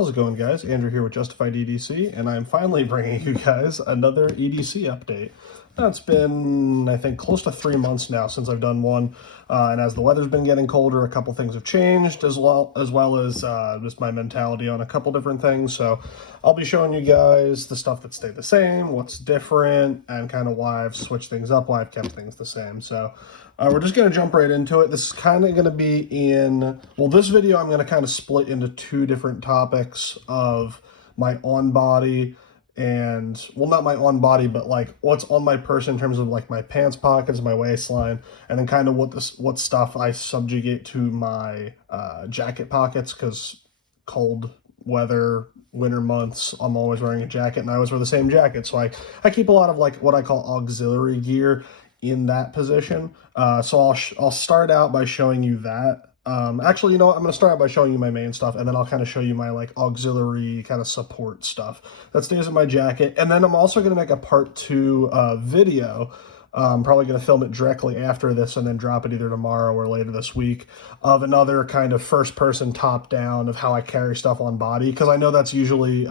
How's it going, guys? Andrew here with Justified EDC, and I'm finally bringing you guys another EDC update. Now, it's been, I think, close to 3 months now since I've done one, and as the weather's been getting colder, a couple things have changed, as well as just my mentality on a couple different things. So I'll be showing you guys the stuff that stayed the same, what's different, and kind of why I've switched things up, why I've kept things the same. So we're just going to jump right into it. This is kind of going to be this video I'm going to kind of split into two different topics of my on-body and, well, not my on-body, but like what's on my person in terms of like my pants pockets, my waistline, and then kind of what stuff I subjugate to my jacket pockets, because cold weather, winter months, I'm always wearing a jacket, and I always wear the same jacket. So I keep a lot of like what I call auxiliary gear in that position. So I'll start out by showing you that. Actually, you know what? I'm going to start out by showing you my main stuff, and then I'll kind of show you my like auxiliary kind of support stuff that stays in my jacket. And then I'm also going to make a part 2 video. I'm probably going to film it directly after this and then drop it either tomorrow or later this week, of another kind of first-person top-down of how I carry stuff on body, because I know that's usually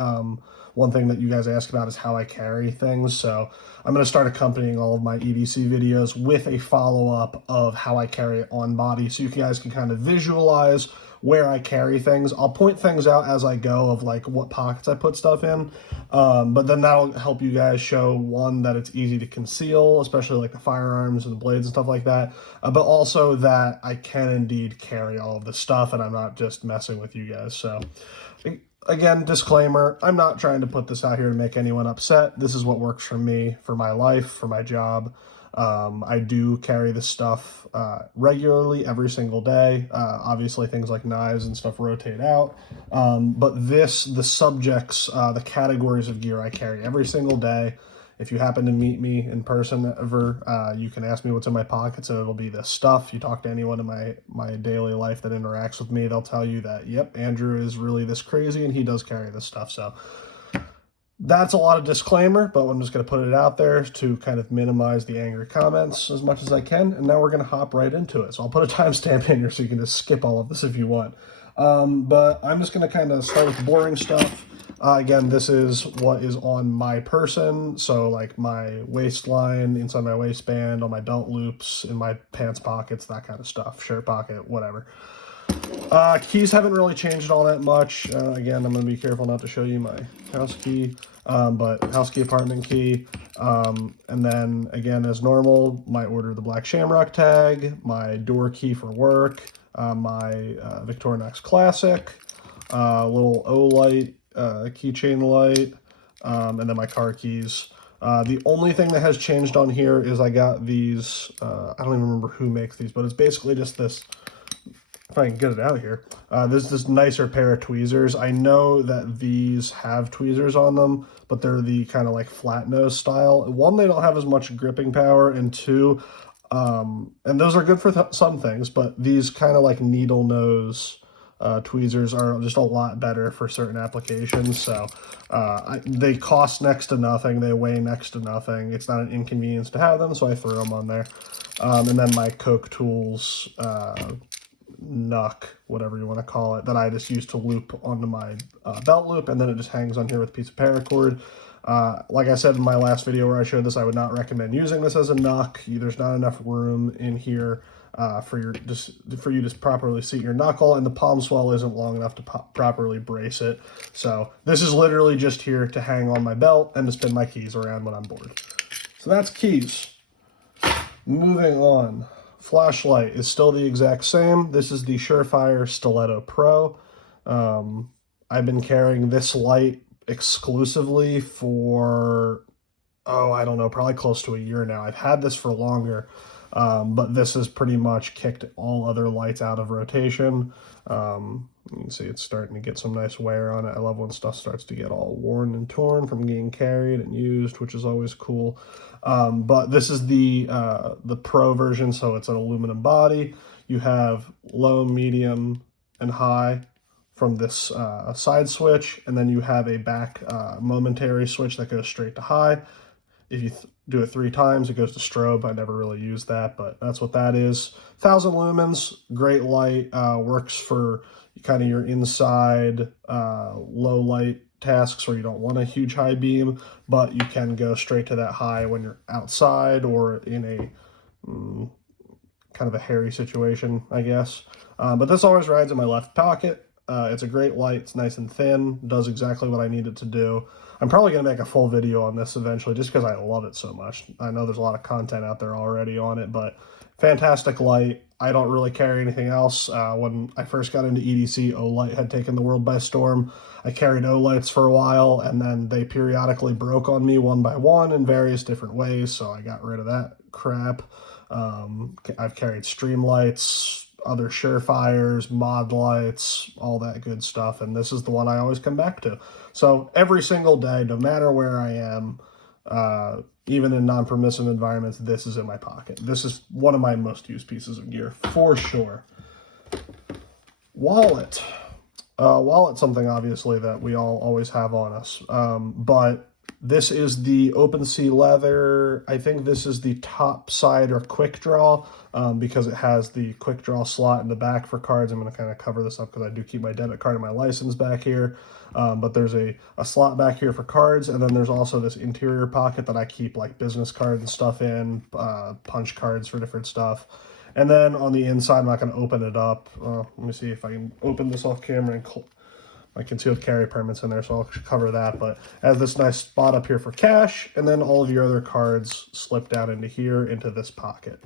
one thing that you guys ask about is how I carry things. So I'm going to start accompanying all of my EDC videos with a follow-up of how I carry it on body, so you guys can kind of visualize where I carry things. I'll point things out as I go of like what pockets I put stuff in, but then that'll help you guys show, one, that it's easy to conceal, especially like the firearms and the blades and stuff like that, but also that I can indeed carry all of this stuff and I'm not just messing with you guys. So again, disclaimer, I'm not trying to put this out here to make anyone upset. This is what works for me, for my life, for my job. I do carry this stuff regularly every single day. Obviously, things like knives and stuff rotate out. But the subjects, the categories of gear I carry every single day. If you happen to meet me in person ever, you can ask me what's in my pockets, and it'll be this stuff. You talk to anyone in my daily life that interacts with me, they'll tell you that, yep, Andrew is really this crazy, and he does carry this stuff. So that's a lot of disclaimer, but I'm just going to put it out there to kind of minimize the angry comments as much as I can. And now we're going to hop right into it. So I'll put a timestamp in here so you can just skip all of this if you want. But I'm just going to kind of start with the boring stuff. Again, this is what is on my person. So like my waistline, inside my waistband, on my belt loops, in my pants pockets, that kind of stuff, shirt pocket, whatever. Keys haven't really changed all that much. Again, I'm going to be careful not to show you my house key, but house key, apartment key. And then again, as normal, my Order of the Black Shamrock tag, my door key for work, my Victorinox Classic, little O-light, keychain light, and then my car keys. The only thing that has changed on here is I got these, I don't even remember who makes these, but it's basically just this, if I can get it out here, this nicer pair of tweezers. I know that these have tweezers on them, but they're the kind of like flat nose style. One, they don't have as much gripping power, and two, and those are good for some things, but these kind of like needle nose tweezers are just a lot better for certain applications. So they cost next to nothing, they weigh next to nothing. It's not an inconvenience to have them, so I threw them on there. And then my Coke Tools Nuck, whatever you want to call it, that I just use to loop onto my belt loop, and then it just hangs on here with a piece of paracord. Like I said in my last video where I showed this, I would not recommend using this as a Nuck. There's not enough room in here for you to properly seat your knuckle, and the palm swell isn't long enough to properly brace it. So this is literally just here to hang on my belt and to spin my keys around when I'm bored. So that's keys. Moving on. Flashlight is still the exact same. This is the Surefire Stiletto Pro. I've been carrying this light exclusively for, I don't know, probably close to a year now. I've had this for longer, but this has pretty much kicked all other lights out of rotation. You can see it's starting to get some nice wear on it. I love when stuff starts to get all worn and torn from being carried and used, which is always cool. But this is the Pro version, so it's an aluminum body. You have low, medium, and high from this side switch, and then you have a back momentary switch that goes straight to high. if you do it 3 times, it goes to strobe. I never really use that, but that's what that is. 1000 lumens, great light, works for kind of your inside low light tasks where you don't want a huge high beam, but you can go straight to that high when you're outside or in a kind of a hairy situation, I guess. But this always rides in my left pocket. It's a great light. It's nice and thin. Does exactly what I need it to do. I'm probably going to make a full video on this eventually just because I love it so much. I know there's a lot of content out there already on it, but fantastic light. I don't really carry anything else. When I first got into EDC, O-Light had taken the world by storm. I carried O-Lights for a while, and then they periodically broke on me one by one in various different ways, so I got rid of that crap. I've carried Streamlights, other Surefires, mod lights, all that good stuff, and this is the one I always come back to. So every single day, no matter where I am, even in non-permissive environments, this is in my pocket. This is one of my most used pieces of gear, for sure. Wallet. Wallet's something, obviously, that we all always have on us, but this is the OpenSea leather. I think this is the Topsider Quickdraw, because it has the Quickdraw slot in the back for cards. I'm going to kind of cover this up because I do keep my debit card and my license back here. But there's a slot back here for cards, and then there's also this interior pocket that I keep like business cards and stuff in, punch cards for different stuff. And then on the inside, I'm not going to open it up. Let me see if I can open this off camera and my concealed carry permits in there, so I'll cover that. But it has this nice spot up here for cash, and then all of your other cards slip down into here, into this pocket.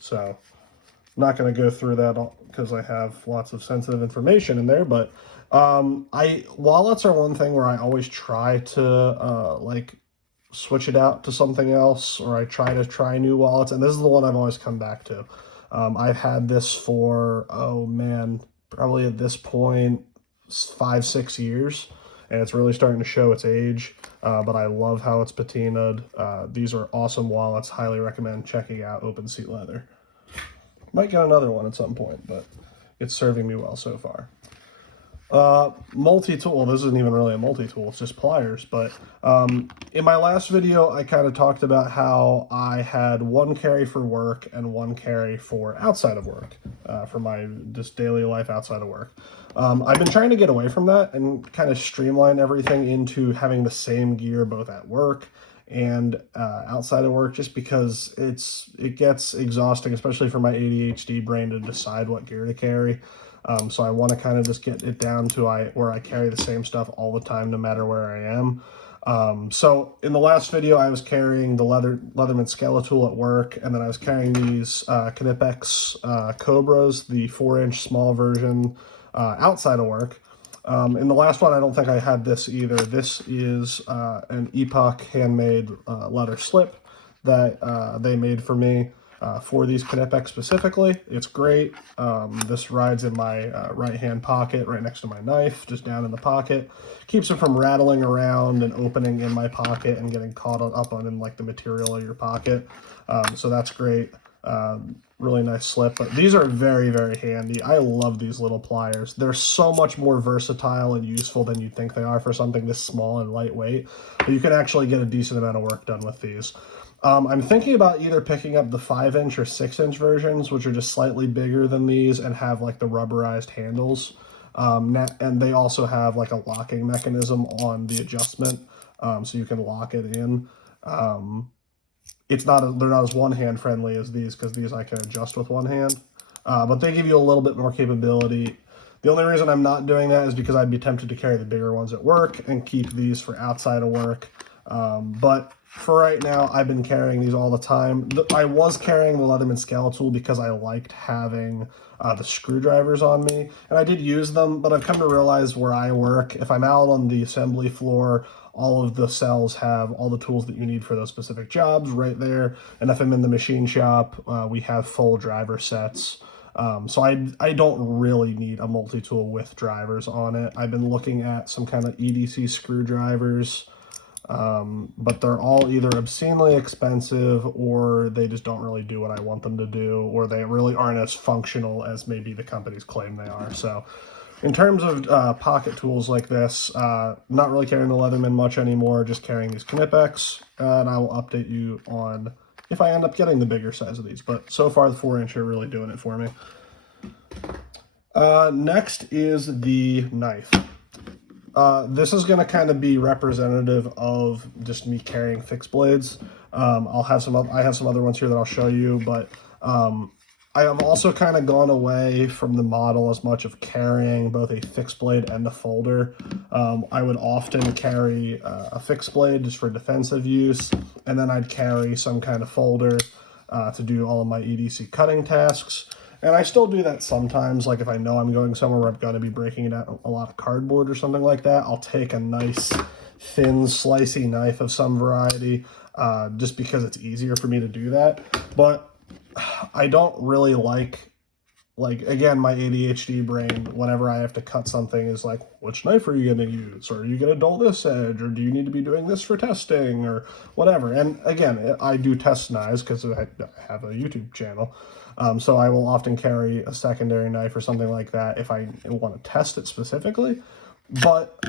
So I'm not going to go through that because I have lots of sensitive information in there, but wallets are one thing where I always try to like switch it out to something else, or I try new wallets, and this is the one I've always come back to. I've had this for, oh man, probably at this point 5-6 years, and it's really starting to show its age, but I love how it's patinaed. These are awesome wallets. Highly recommend checking out OpenSea leather. Might get another one at some point, but it's serving me well so far. Multi-tool, well, this isn't even really a multi-tool, it's just pliers, but in my last video I kind of talked about how I had one carry for work and one carry for outside of work, for my just daily life outside of work. I've been trying to get away from that and kind of streamline everything into having the same gear both at work and outside of work, just because it gets exhausting, especially for my ADHD brain, to decide what gear to carry. So I want to kind of just get it down to where I carry the same stuff all the time, no matter where I am. So in the last video, I was carrying the Leatherman Skeletal at work, and then I was carrying these Knipex Cobras, the 4-inch small version, outside of work. In the last one, I don't think I had this either. This is an Epoch handmade leather slip that they made for me. For these Knipex specifically. It's great. This rides in my right-hand pocket right next to my knife, just down in the pocket. Keeps it from rattling around and opening in my pocket and getting caught up on in like the material of your pocket. So that's great. Really nice slip. But these are very, very handy. I love these little pliers. They're so much more versatile and useful than you'd think they are for something this small and lightweight. But you can actually get a decent amount of work done with these. I'm thinking about either picking up the 5-inch or 6-inch versions, which are just slightly bigger than these and have like the rubberized handles. And they also have like a locking mechanism on the adjustment, so you can lock it in. They're not as one-hand friendly as these, because these I can adjust with one hand, but they give you a little bit more capability. The only reason I'm not doing that is because I'd be tempted to carry the bigger ones at work and keep these for outside of work. But for right now, I've been carrying these all the time. I was carrying the Leatherman Skeletal because I liked having the screwdrivers on me, and I did use them, but I've come to realize where I work, if I'm out on the assembly floor, all of the cells have all the tools that you need for those specific jobs right there, and if I'm in the machine shop, we have full driver sets. So I don't really need a multi-tool with drivers on it. I've been looking at some kind of EDC screwdrivers, but they're all either obscenely expensive, or they just don't really do what I want them to do, or they really aren't as functional as maybe the companies claim they are. So In terms of pocket tools like this, not really carrying the Leatherman much anymore, just carrying these Knipex, and I will update you on if I end up getting the bigger size of these, but so far the 4-inch are really doing it for me. Next is the knife. This is going to kind of be representative of just me carrying fixed blades. I have some other ones here that I'll show you, but I have also kind of gone away from the model as much of carrying both a fixed blade and a folder. I would often carry a fixed blade just for defensive use, and then I'd carry some kind of folder to do all of my EDC cutting tasks. And I still do that sometimes, like if I know I'm going somewhere where I'm going to be breaking down a lot of cardboard or something like that, I'll take a nice thin slicey knife of some variety, just because it's easier for me to do that. But I don't really like, again, my ADHD brain, whenever I have to cut something, is like, which knife are you going to use? Or are you going to dull this edge? Or do you need to be doing this for testing? Or whatever. And again, I do test knives because I have a YouTube channel. So I will often carry a secondary knife or something like that if I want to test it specifically. But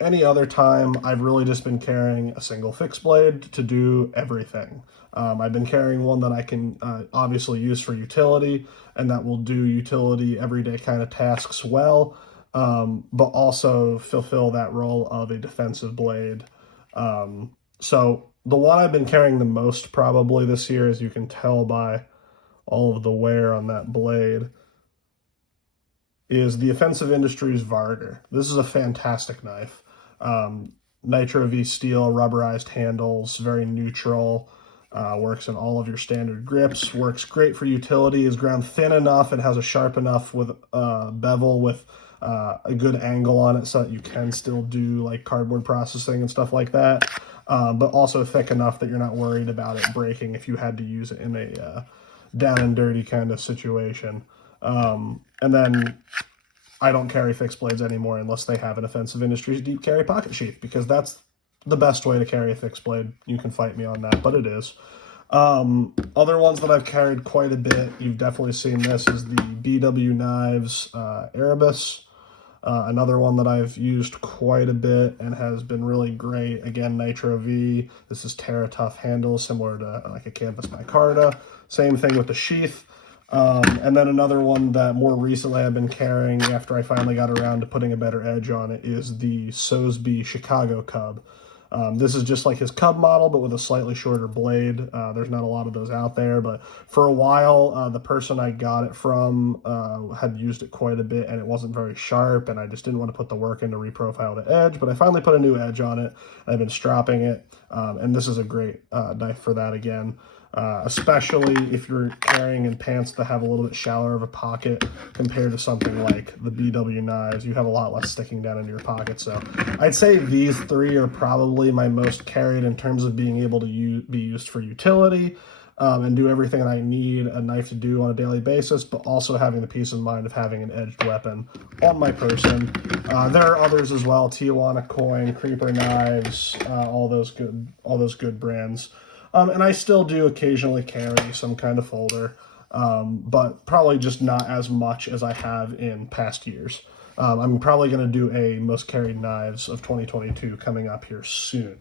any other time, I've really just been carrying a single fixed blade to do everything. I've been carrying one that I can obviously use for utility, and that will do utility everyday kind of tasks well, but also fulfill that role of a defensive blade. So the one I've been carrying the most probably this year, as you can tell by all of the wear on that blade, is the Offensive Industries Varger. This is a fantastic knife. Nitro V steel, rubberized handles, very neutral, works in all of your standard grips, works great for utility, is ground thin enough and has a sharp enough with bevel with a good angle on it so that you can still do like cardboard processing and stuff like that, but also thick enough that you're not worried about it breaking if you had to use it in a down and dirty kind of situation. And then I don't carry fixed blades anymore unless they have an Offensive Industries deep carry pocket sheath, because that's the best way to carry a fixed blade. You can fight me on that, but it is. Other ones that I've carried quite a bit, you've definitely seen this, is the BW Knives Erebus. Another one that I've used quite a bit and has been really great. Again, Nitro V. This is Terra Tough handles, similar to like a Canvas micarta. Same thing with the sheath. And then another one that more recently I've been carrying after I finally got around to putting a better edge on it is the Sosby Chicago Cub. This is just like his Cub model, but with a slightly shorter blade. There's not a lot of those out there, but for a while, the person I got it from had used it quite a bit, and it wasn't very sharp, and I just didn't want to put the work in to reprofile the edge, but I finally put a new edge on it. I've been stropping it, and this is a great knife for that again. Especially if you're carrying in pants that have a little bit shallower of a pocket compared to something like the BW knives. You have a lot less sticking down into your pocket. So I'd say these three are probably my most carried in terms of being able to be used for utility, and do everything I need a knife to do on a daily basis, but also having the peace of mind of having an edged weapon on my person. There are others as well: Tijuana Coin, Creeper Knives, all those good brands. And I still do occasionally carry some kind of folder, but probably just not as much as I have in past years. I'm probably going to do a most carried knives of 2022 coming up here soon.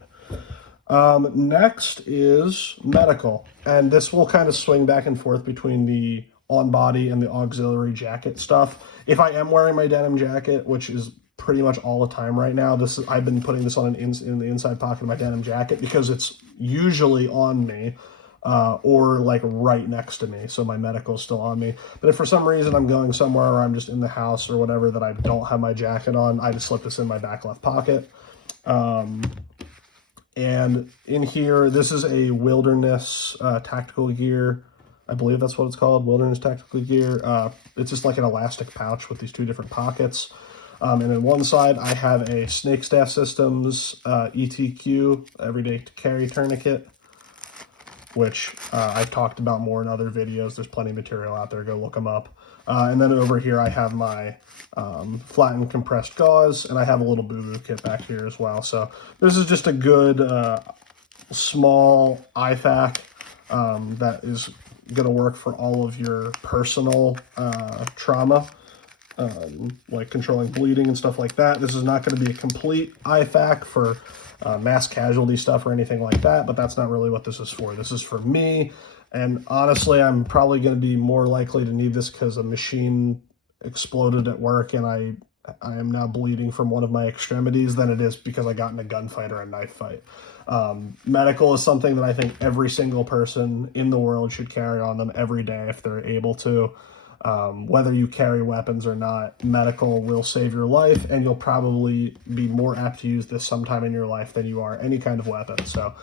Next is medical, and this will kind of swing back and forth between the on-body and the auxiliary jacket stuff. If I am wearing my denim jacket, which is pretty much all the time right now, I've been putting this on in the inside pocket of my denim jacket because it's usually on me, or like right next to me, so my medical is still on me. But if for some reason I'm going somewhere or I'm just in the house or whatever that I don't have my jacket on, I just slip this in my back left pocket. And in here, this is a Wilderness tactical gear. I believe that's what it's called, Wilderness tactical gear. It's just like an elastic pouch with these two different pockets. And on one side, I have a Snakestaff Systems ETQ, Everyday to Carry Tourniquet, which I've talked about more in other videos. There's plenty of material out there. Go look them up. And then over here, I have my flattened compressed gauze, and I have a little boo-boo kit back here as well. So this is just a good small IFAK that is going to work for all of your personal trauma. like controlling bleeding and stuff like that. This is not going to be a complete IFAK for mass casualty stuff or anything like that, but that's not really what this is for. This is for me, and honestly, I'm probably going to be more likely to need this because a machine exploded at work and I am now bleeding from one of my extremities than it is because I got in a gunfight or a knife fight. Medical is something that I think every single person in the world should carry on them every day if they're able to. Whether you carry weapons or not, medical will save your life, and you'll probably be more apt to use this sometime in your life than you are any kind of weapon. So,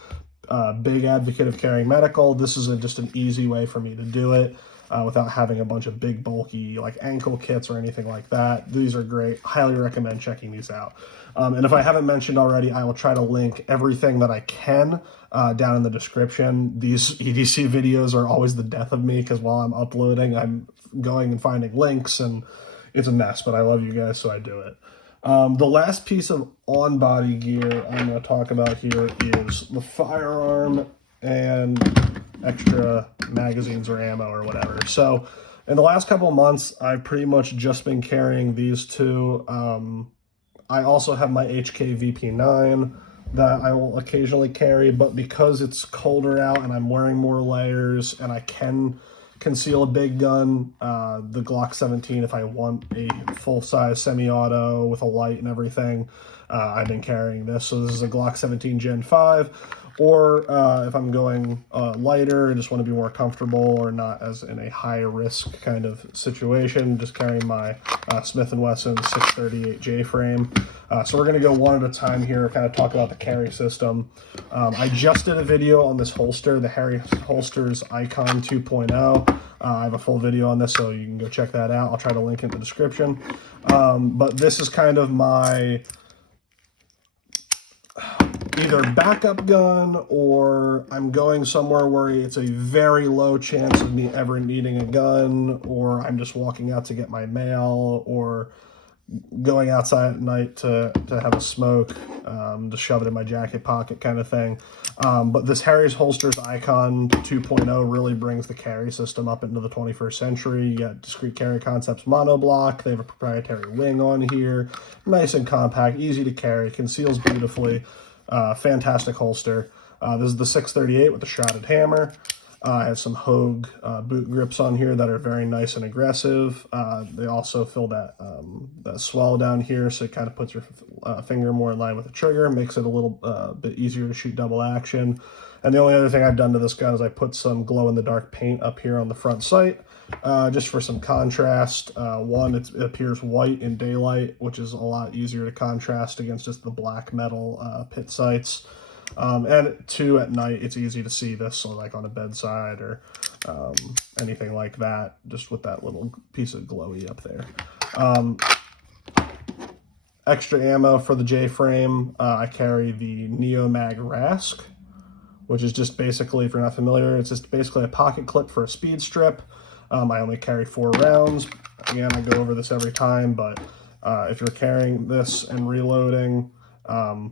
big advocate of carrying medical. This is just an easy way for me to do it without having a bunch of big, bulky, like ankle kits or anything like that. These are great. Highly recommend checking these out. And if I haven't mentioned already, I will try to link everything that I can down in the description. These EDC videos are always the death of me because while I'm uploading, I'm going and finding links, and it's a mess, but I love you guys, so I do it. The last piece of on-body gear I'm going to talk about here is the firearm and extra magazines or ammo or whatever. So in the last couple of months, I've pretty much just been carrying these two. I also have my HK VP9 that I will occasionally carry, but because it's colder out and I'm wearing more layers and I can conceal a big gun, the Glock 17, if I want a full-size semi-auto with a light and everything, I've been carrying this. So this is a Glock 17 Gen 5. Or if I'm going lighter, I just want to be more comfortable or not as in a high-risk kind of situation, just carrying my Smith & Wesson 638 J-frame. So we're going to go one at a time here, kind of talk about the carry system. I just did a video on this holster, the Harry Holsters Icon 2.0. I have a full video on this, so you can go check that out. I'll try to link it in the description. But this is kind of my either backup gun, or I'm going somewhere where it's a very low chance of me ever needing a gun, or I'm just walking out to get my mail, or going outside at night to have a smoke, to shove it in my jacket pocket kind of thing. But this Harry's Holsters Icon 2.0 really brings the carry system up into the 21st century. You got Discrete Carry Concepts monoblock. They have a proprietary wing on here. Nice and compact, easy to carry, conceals beautifully. Fantastic holster. This is the 638 with the shrouded hammer. I have some Hogue boot grips on here that are very nice and aggressive. They also fill that swell down here, so it kind of puts your finger more in line with the trigger, makes it a little bit easier to shoot double action. And the only other thing I've done to this gun is I put some glow-in-the-dark paint up here on the front sight, just for some contrast. One, it appears white in daylight, which is a lot easier to contrast against just the black metal pit sights. And two, at night, it's easy to see this, so like on a bedside or anything like that, just with that little piece of glowy up there. Extra ammo for the J-frame, I carry the Neomag RASC, which is just basically, if you're not familiar, it's just basically a pocket clip for a speed strip. I only carry 4 rounds. Again, I go over this every time, but if you're carrying this and reloading,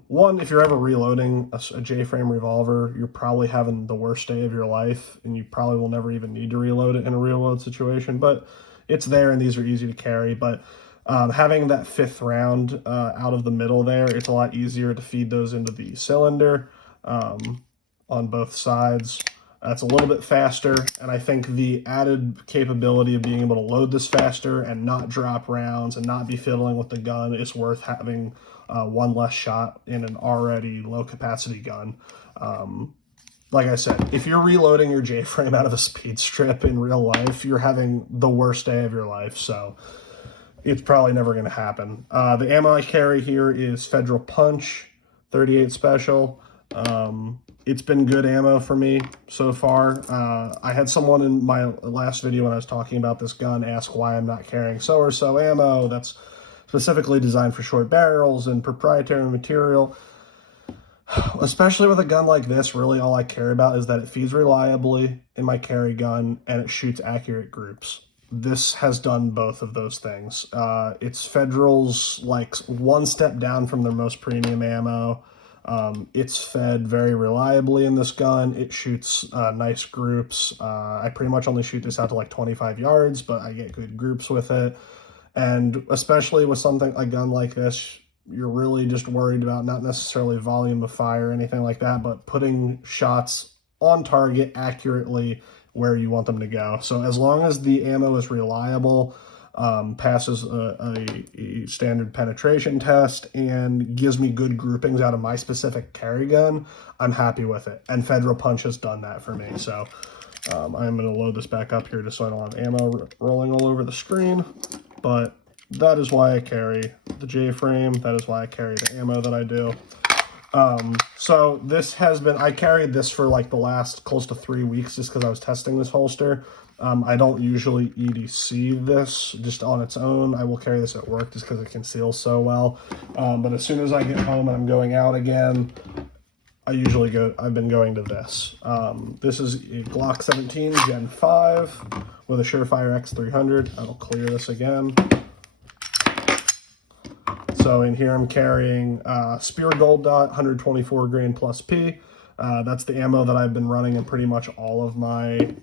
one, if you're ever reloading a J-frame revolver, you're probably having the worst day of your life, and you probably will never even need to reload it in a reload situation, but it's there, and these are easy to carry. But having that 5th round out of the middle there, it's a lot easier to feed those into the cylinder on both sides. It's a little bit faster, and I think the added capability of being able to load this faster and not drop rounds and not be fiddling with the gun is worth having one less shot in an already low-capacity gun. Like I said, if you're reloading your J-frame out of a speed strip in real life, you're having the worst day of your life, so it's probably never going to happen. The ammo I carry here is Federal Punch 38 Special. It's been good ammo for me so far. I had someone in my last video when I was talking about this gun ask why I'm not carrying so-or-so ammo that's specifically designed for short barrels and proprietary material. Especially with a gun like this, really all I care about is that it feeds reliably in my carry gun and it shoots accurate groups. This has done both of those things. It's Federal's like one step down from their most premium ammo. It's fed very reliably in this gun. It shoots nice groups. I pretty much only shoot this out to like 25 yards, but I get good groups with it. And especially with a gun like this, you're really just worried about not necessarily volume of fire or anything like that, but putting shots on target accurately where you want them to go. So as long as the ammo is reliable, passes a standard penetration test, and gives me good groupings out of my specific carry gun, I'm happy with it. And Federal Punch has done that for me. So I'm going to load this back up here just so I don't have ammo rolling all over the screen. But that is why I carry the J-frame. That is why I carry the ammo that I do. So this has been, I carried this for like the last close to 3 weeks just because I was testing this holster. I don't usually EDC this just on its own. I will carry this at work just because it conceals so well. But as soon as I get home and I'm going out again, I've been going to this. This is a Glock 17 Gen 5 with a Surefire X300. I will clear this again. So in here I'm carrying Spear Gold Dot 124 grain plus P. That's the ammo that I've been running in pretty much all of my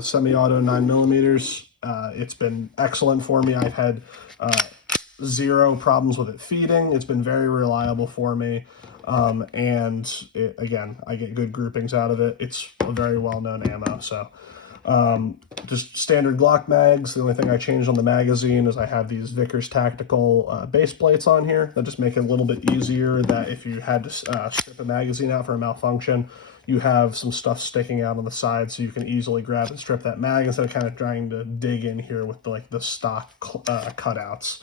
semi-auto 9mm. It's been excellent for me. I've had zero problems with it feeding. It's been very reliable for me. Again, I get good groupings out of it. It's a very well-known ammo. So just standard Glock mags. The only thing I changed on the magazine is I have these Vickers Tactical base plates on here that just make it a little bit easier, that if you had to strip a magazine out for a malfunction, you have some stuff sticking out on the side so you can easily grab and strip that mag instead of kind of trying to dig in here with the stock cutouts.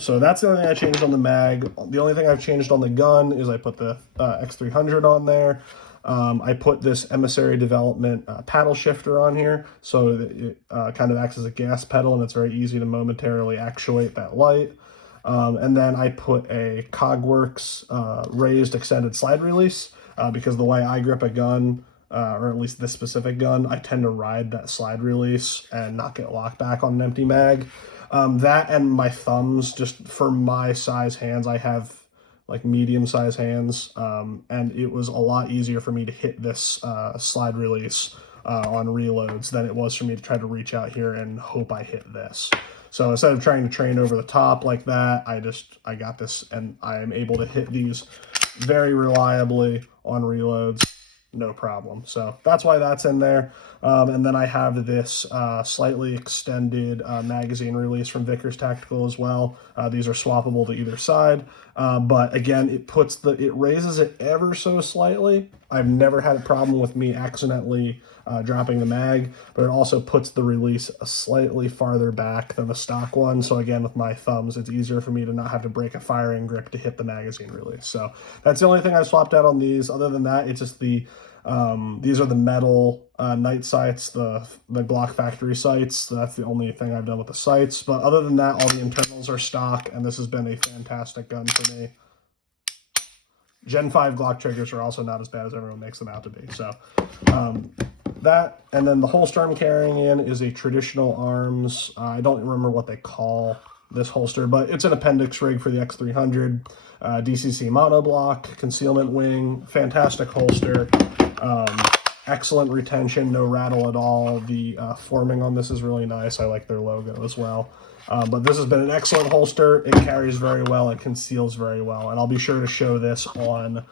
So that's the only thing I changed on the mag. The only thing I've changed on the gun is I put the X300 on there. I put this Emissary Development paddle shifter on here, so that it kind of acts as a gas pedal, and it's very easy to momentarily actuate that light. And then I put a Cogworks raised extended slide release, because the way I grip a gun, or at least this specific gun, I tend to ride that slide release and not get locked back on an empty mag. That and my thumbs, just for my size hands, I have like medium size hands, and it was a lot easier for me to hit this slide release on reloads than it was for me to try to reach out here and hope I hit this. So instead of trying to train over the top like that, I got this, and I am able to hit these very reliably on reloads, no problem. So that's why that's in there. And then I have this slightly extended magazine release from Vickers Tactical as well. These are swappable to either side, but again, it raises it ever so slightly. I've never had a problem with me accidentally dropping the mag, but it also puts the release slightly farther back than the stock one. So again, with my thumbs, it's easier for me to not have to break a firing grip to hit the magazine release. So that's the only thing I swapped out on these. Other than that, it's just these are the metal night sights, the Glock factory sights. So that's the only thing I've done with the sights. But other than that, all the internals are stock, and this has been a fantastic gun for me. Gen 5 Glock triggers are also not as bad as everyone makes them out to be. So that, and then the holster I'm carrying in is a traditional arms. I don't remember what they call this holster, but it's an appendix rig for the X300. DCC monoblock, concealment wing, fantastic holster. Excellent retention, no rattle at all. The forming on this is really nice. I like their logo as well. But this has been an excellent holster. It carries very well. It conceals very well. And I'll be sure to show this on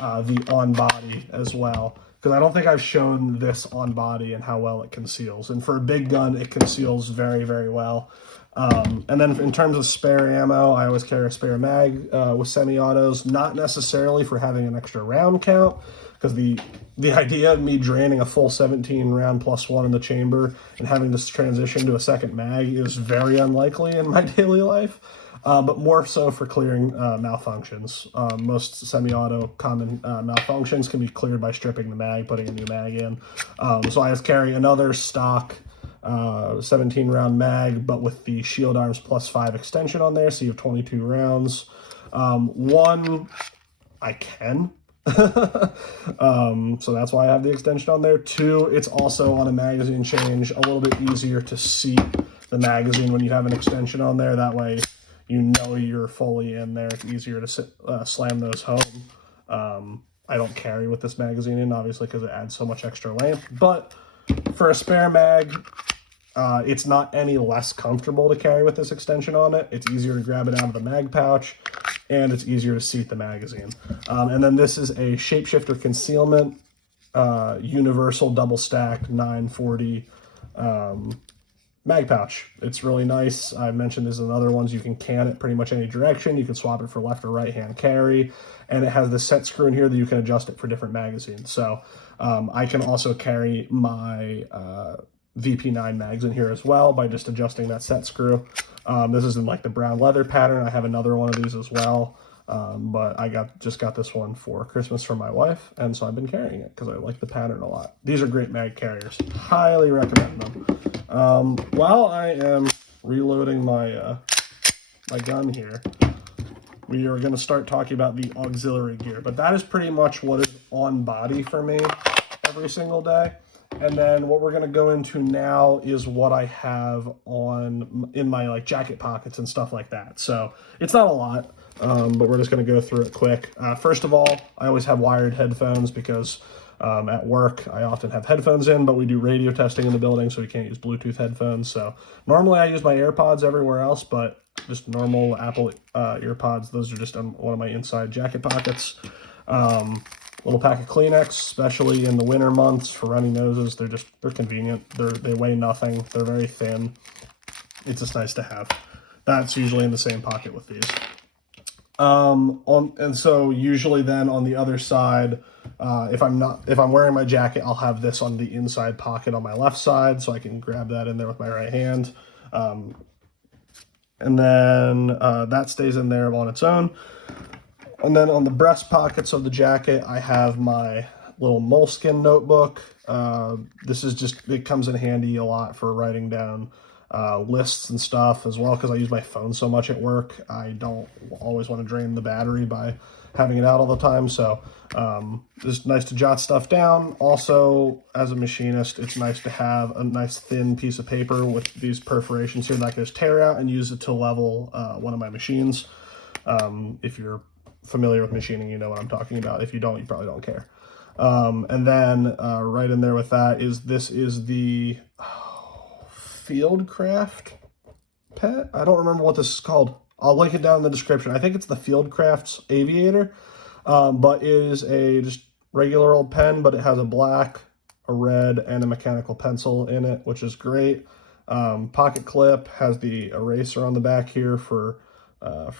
the on-body as well, because I don't think I've shown this on-body and how well it conceals. And for a big gun, it conceals very, very well. And then in terms of spare ammo, I always carry a spare mag with semi-autos, not necessarily for having an extra round count, because the idea of me draining a full 17 round plus one in the chamber and having this transition to a second mag is very unlikely in my daily life, but more so for clearing malfunctions. Most semi-auto common malfunctions can be cleared by stripping the mag, putting a new mag in. So I just carry another stock 17 round mag, but with the shield arms +5 extension on there, so you have 22 rounds. One, I can. So that's why I have the extension on there. Two, it's also on a magazine change, a little bit easier to seat the magazine when you have an extension on there. That way you know you're fully in there. It's easier to slam those home. I don't carry with this magazine in, obviously, because it adds so much extra length, but for a spare mag, It's not any less comfortable to carry with this extension on it. It's easier to grab it out of the mag pouch, and it's easier to seat the magazine. And then this is a Shapeshifter Concealment universal double stack 940 mag pouch. It's really nice. I mentioned this in other ones. You can can it pretty much any direction. You can swap it for left or right hand carry, and it has this set screw in here that you can adjust it for different magazines. So I can also carry my VP9 mags in here as well by just adjusting that set screw. This is in like the brown leather pattern. I have another one of these as well, but I just got this one for Christmas from my wife, and so I've been carrying it because I like the pattern a lot. These are great mag carriers. Highly recommend them. While I am reloading my my gun here, we are going to start talking about the auxiliary gear, but that is pretty much what is on body for me every single day. And then what we're going to go into now is what I have on in my like jacket pockets and stuff like that. So it's not a lot, but we're just going to go through it quick. First of all, I always have wired headphones because at work I often have headphones in, but we do radio testing in the building, so we can't use Bluetooth headphones. So normally I use my AirPods everywhere else, but just normal Apple earpods. Those are just one of my inside jacket pockets. Little pack of Kleenex, especially in the winter months for runny noses. They're convenient. They weigh nothing. They're very thin. It's just nice to have. That's usually in the same pocket with these. And so usually then on the other side, if I'm wearing my jacket, I'll have this on the inside pocket on my left side, so I can grab that in there with my right hand. And then that stays in there on its own. And then on the breast pockets of the jacket, I have my little Moleskine Notebook. This is just, it comes in handy a lot for writing down lists and stuff as well, because I use my phone so much at work. I don't always want to drain the battery by having it out all the time. So it's nice to jot stuff down. Also, as a machinist, it's nice to have a nice thin piece of paper with these perforations here that I can just tear out and use it to level one of my machines. If you're familiar with machining, you know what I'm talking about. If you don't, you probably don't care. And then right in there with that is the Fieldcraft pet. I don't remember what this is called. I'll link it down in the description. I think it's the Fieldcraft's Aviator, but it is a just regular old pen, but it has a black, a red, and a mechanical pencil in it, which is great. Pocket clip has the eraser on the back here for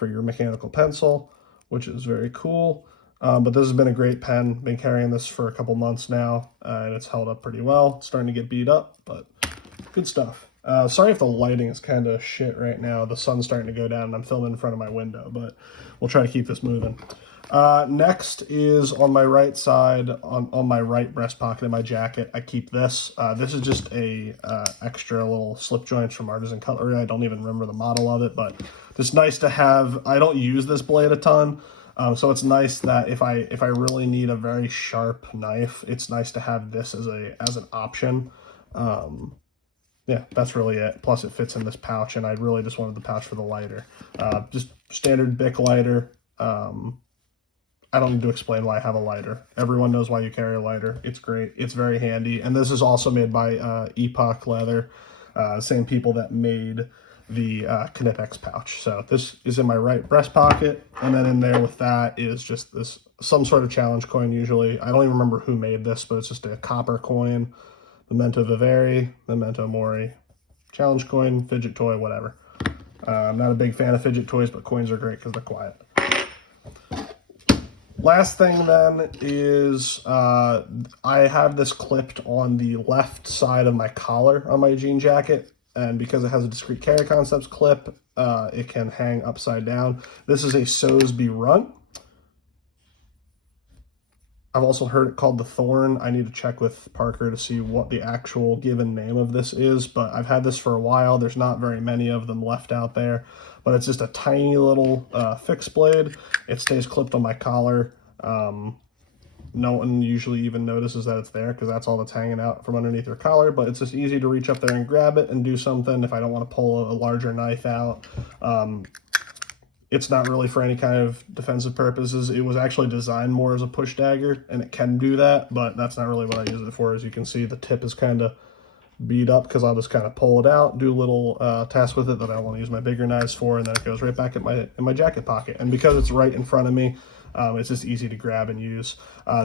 your mechanical pencil, which is very cool. But this has been a great pen. Been carrying this for a couple months now, and it's held up pretty well. It's starting to get beat up, but good stuff. Sorry if the lighting is kind of shit right now. The sun's starting to go down, and I'm filming in front of my window, but we'll try to keep this moving. Next is on my right side, on my right breast pocket of my jacket, I keep this. This is just a extra little slip joints from Artisan Cutlery. I don't even remember the model of it, but it's nice to have. I don't use this blade a ton, so it's nice that if I really need a very sharp knife, it's nice to have this as an option. Yeah, that's really it. Plus it fits in this pouch, and I really just wanted the pouch for the lighter. Just standard Bic lighter. I don't need to explain why I have a lighter. Everyone knows why you carry a lighter. It's great. It's very handy. And this is also made by Epoch leather, same people that made the Knipex pouch. So this is in my right breast pocket, and then in there with that is just some sort of challenge coin usually. I don't even remember who made this, but it's just a copper coin. Memento Vivere, Memento Mori, challenge coin, fidget toy, whatever. I'm not a big fan of fidget toys, but coins are great because they're quiet. Last thing then is I have this clipped on the left side of my collar on my jean jacket, and because it has a discrete carry concepts clip, it can hang upside down. This is a Sosby runt. I've also heard it called the Thorn. I need to check with Parker to see what the actual given name of this is, but I've had this for a while. There's not very many of them left out there, but it's just a tiny little fixed blade. It stays clipped on my collar. No one usually even notices that it's there because that's all that's hanging out from underneath your collar, but it's just easy to reach up there and grab it and do something if I don't want to pull a larger knife out. It's not really for any kind of defensive purposes. It was actually designed more as a push dagger, and it can do that, but that's not really what I use it for. As you can see, the tip is kind of bead up because I'll just kind of pull it out, do a little task with it that I want to use my bigger knives for, and then it goes right back in my jacket pocket. And because it's right in front of me, it's just easy to grab and use.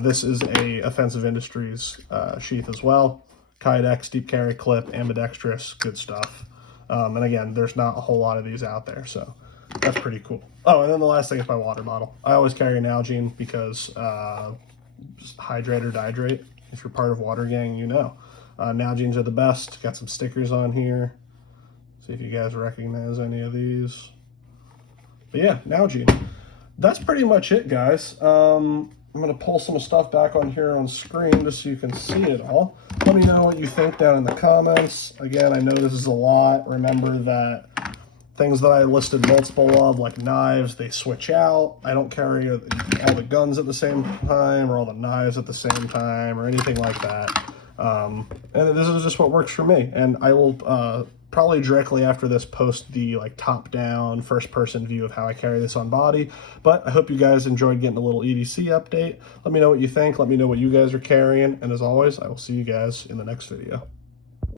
This is a Offensive Industries sheath as well. Kydex, deep carry clip, ambidextrous, good stuff. And again, there's not a whole lot of these out there, so that's pretty cool. Oh, and then the last thing is my water bottle. I always carry a Nalgene because hydrate or dihydrate. If you're part of Water Gang, you know. Nalgenes are the best. Got some stickers on here. See if you guys recognize any of these. But yeah, Nalgene. That's pretty much it, guys. I'm going to pull some stuff back on here on screen just so you can see it all. Let me know what you think down in the comments. Again, I know this is a lot. Remember that things that I listed multiple of, like knives, they switch out. I don't carry all the guns at the same time or all the knives at the same time or anything like that. And this is just what works for me. And I will probably directly after this post the top-down first-person view of how I carry this on body. But I hope you guys enjoyed getting a little EDC update. Let me know what you think. Let me know what you guys are carrying. And as always, I will see you guys in the next video.